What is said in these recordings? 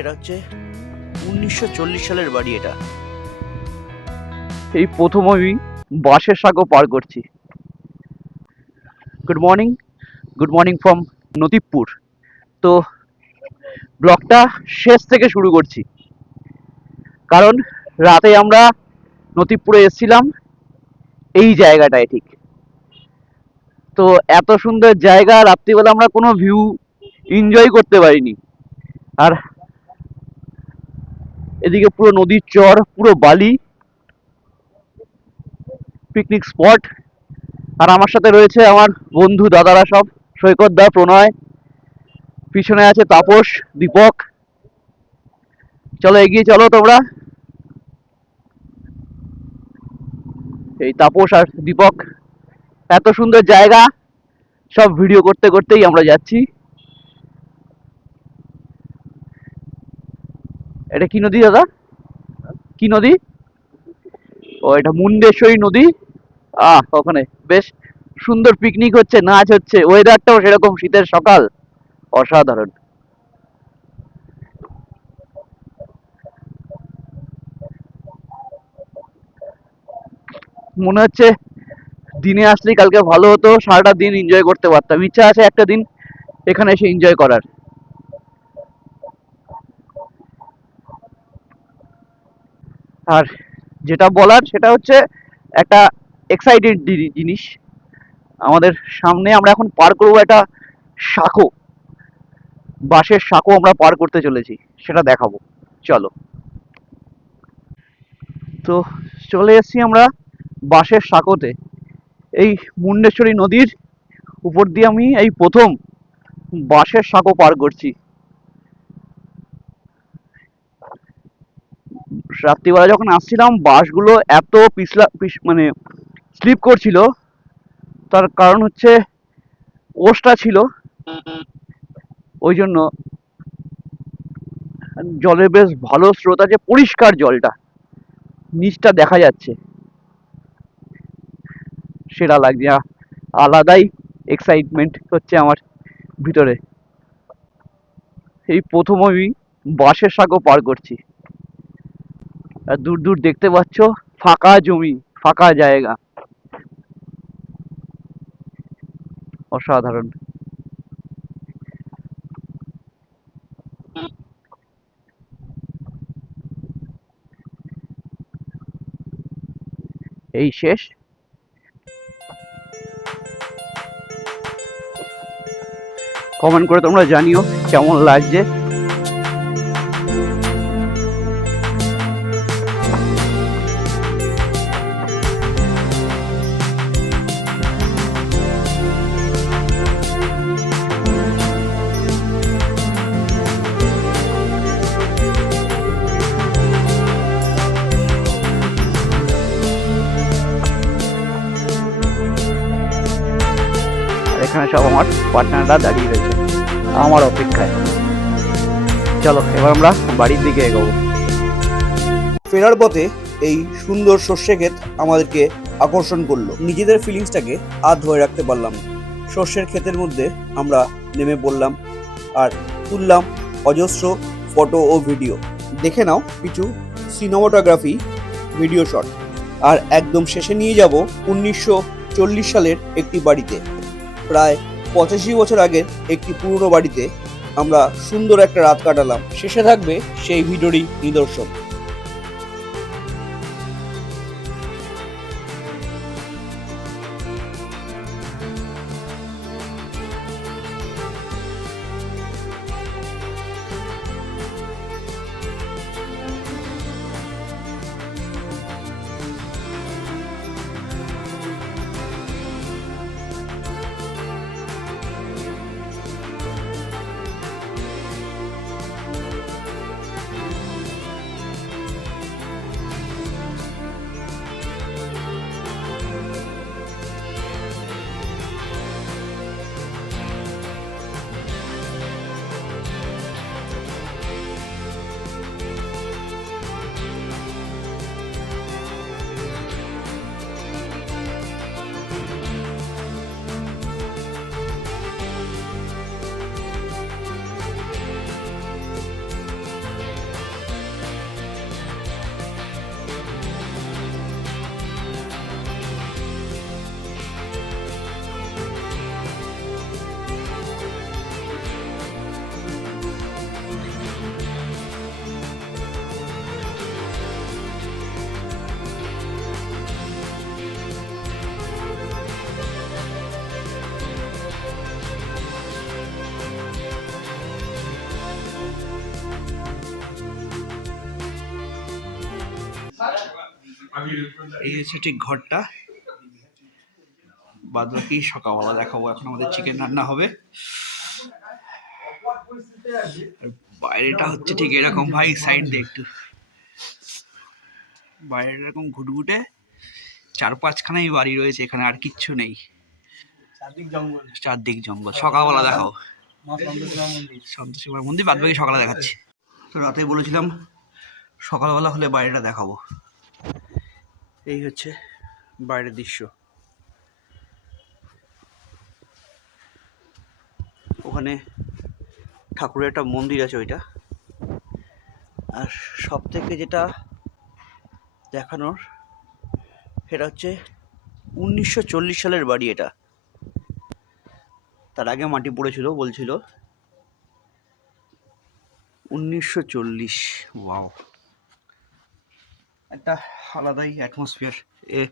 এটা হচ্ছে 1940 সালের বাড়ি। এটা এই প্রথম আমি বাঁশের সাঁকো পার করছি। Good morning, good morning from Nadipur. তো ব্লগটা শেষ থেকে শুরু করছি, কারণ রাতে আমরা নদীপুরে এসেছিলাম এই জায়গাটায় ঠিক। তো এত সুন্দর জায়গা, রাত্রিবেলা আমরা কোনো ভিউ এনজয় করতে পারিনি। আর এদিকে পুরো নদীর চর, পুরো বালি, পিকনিক স্পট। আর আমার সাথে রয়েছে আমার বন্ধু দাদারা সব, সৈকত দা, প্রণয়, পিছনে আছে তাপস, দীপক। চলো এগিয়ে চলো তোমরা। এই তাপস আর দীপক, এত সুন্দর জায়গা, সব ভিডিও করতে করতেই আমরা যাচ্ছি। এটা কি নদী দাদা? কি নদী? ও, এটা মুন্ডেশ্বরী নদী। ওখানে বেশ সুন্দর পিকনিক হচ্ছে, নাচ হচ্ছে, ওয়েদারটাও সেরকম, শীতের সকাল, অসাধারণ। মনে হচ্ছে দিনে আসলেই কালকে ভালো হতো, সারাটা দিন এনজয় করতে পারতাম। ইচ্ছা আছে একটা দিন এখানে এসে এনজয় করার। আর যেটা বলার সেটা হচ্ছে একটা এক্সাইটেড জিনিস। আমাদের সামনে আমরা এখন পার করবো একটা সাঁকো, বাঁশের সাঁকো আমরা পার করতে চলেছি, সেটা দেখাবো। চলো। তো চলে এসেছি আমরা বাঁশের সাঁকোতে। এই মুন্ডেশ্বরী নদীর উপর দিয়ে আমি এই প্রথম বাঁশের সাঁকো পার করছি। রাত্রিবেলা যখন আসছিলাম, বাসগুলো এত মানে স্লিপ করছিল, তার কারণ হচ্ছে ওসটা ছিল, ওই জন্য। জলের বেশ ভালো স্রোত আছে, পরিষ্কার জলটা, নিচটা দেখা যাচ্ছে, সেটা লাগছে। আলাদাই এক্সাইটমেন্ট হচ্ছে আমার ভিতরে। এই প্রথম আমি বাঁশের সাঁকো পার করছি। আর দূর দূর দেখতে পাচ্ছ ফাঁকা জমি, ফাঁকা জায়গা, অসাধারণ। এই শেষ। কমেন্ট করে তোমরা জানিও কেমন লাগছে। আর এখানে সব আমার পার্টনাররা দাঁড়িয়ে রয়েছে আমার অপেক্ষায়। চলো এবার আমরা বাড়ির দিকে এগোবো। ফেরার পথে এই সুন্দর সর্ষে ক্ষেত আমাদেরকে আকর্ষণ করলো। নিজেদের ফিলিংসটাকে আর ধরে রাখতে পারলাম না। সর্ষের ক্ষেতের মধ্যে আমরা নেমে পড়লাম আর তুললাম অজস্র ফটো ও ভিডিও। দেখে নাও কিছু সিনেমাটোগ্রাফি, ভিডিও শট। আর একদম শেষে নিয়ে যাব 1940 সালের একটি বাড়িতে, প্রায় 85 বছর আগের একটি পুরনো বাড়িতে আমরা সুন্দর একটা রাত কাটালাম। শেষে থাকবে সেই ভিডিওরই নিদর্শন। এই হচ্ছে ঠিক ঘরটা, বাদ বাকি সকালবেলা দেখাবো। এখন আমাদের চিকেন রান্না হবে। আর বাইরেটা হচ্ছে ঠিক এরকম ভাই, সাইড দিয়ে একটু বাইরে এরকম ঘুটঘুটে 4-5খানাই বাড়ি রয়েছে এখানে, আর কিচ্ছু নেই, চারদিক জঙ্গল। সকালবেলা দেখাও সন্তোষী মার মন্দির, বাদ বাকি সকালে দেখাচ্ছি। তো রাতে বলেছিলাম সকালবেলা হলে বাইরেটা দেখাবো। এই হচ্ছে বাইরের দৃশ্য। ওখানে ঠাকুরের একটা মন্দির আছে ওইটা। আর সব থেকে যেটা দেখানোর, সেটা হচ্ছে 1940 সালের বাড়ি এটা। তার আগে মাটি পড়েছিল বলছিল 1940। ওয়াও, একটা আলাদাই অ্যাটমসফিয়ার এ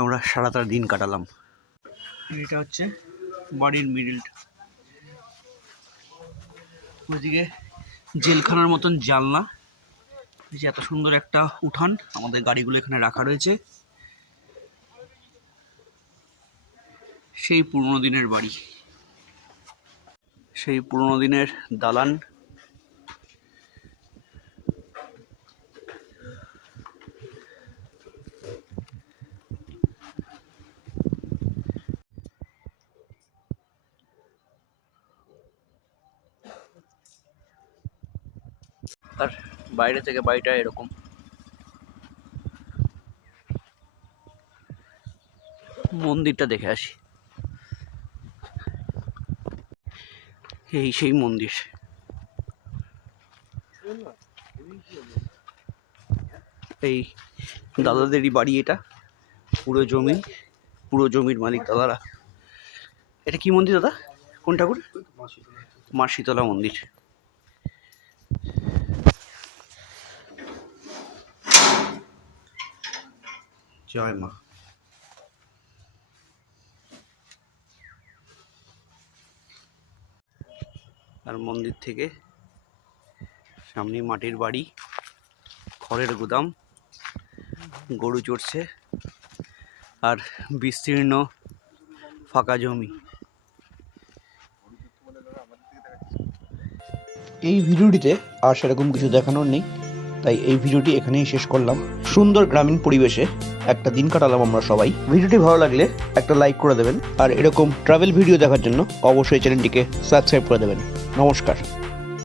আমরা সারাটা দিন কাটালাম। এটা হচ্ছে বাড়ির মিডিলটা। ওইদিকে জেলখানার মতন জানলা, এই যে এত সুন্দর একটা উঠান, আমাদের গাড়িগুলো এখানে রাখা রয়েছে। সেই পুরনো দিনের বাড়ি, সেই পুরনো দিনের দালান। আর বাইরে থেকে বাড়িটা এরকম। মন্দিরটা দেখে আসি। এই সেই মন্দির। এই দাদাদেরই বাড়ি এটা, পুরো জমি, পুরো জমির মালিক দাদারা। এটা কি মন্দির দাদা? কোন ঠাকুর? মা শীতলা মন্দির। জয় মা। আর মন্দির থেকে সামনে মাটির বাড়ি, খড়ের গুদাম, গরু চড়ছে, আর বিস্তীর্ণ ফাঁকা জমি। এই ভিডিওটিতে আর সেরকম কিছু দেখানোর নেই, তাই এই ভিডিওটি এখানেই শেষ করলাম। সুন্দর গ্রামীণ পরিবেশে একটা দিন কাটালাম আমরা সবাই। ভিডিওটি ভালো লাগলে একটা লাইক করে দেবেন, আর এরকম ট্রাভেল ভিডিও দেখার জন্য অবশ্যই চ্যানেলটিকে সাবস্ক্রাইব করে দেবেন। নমস্কার।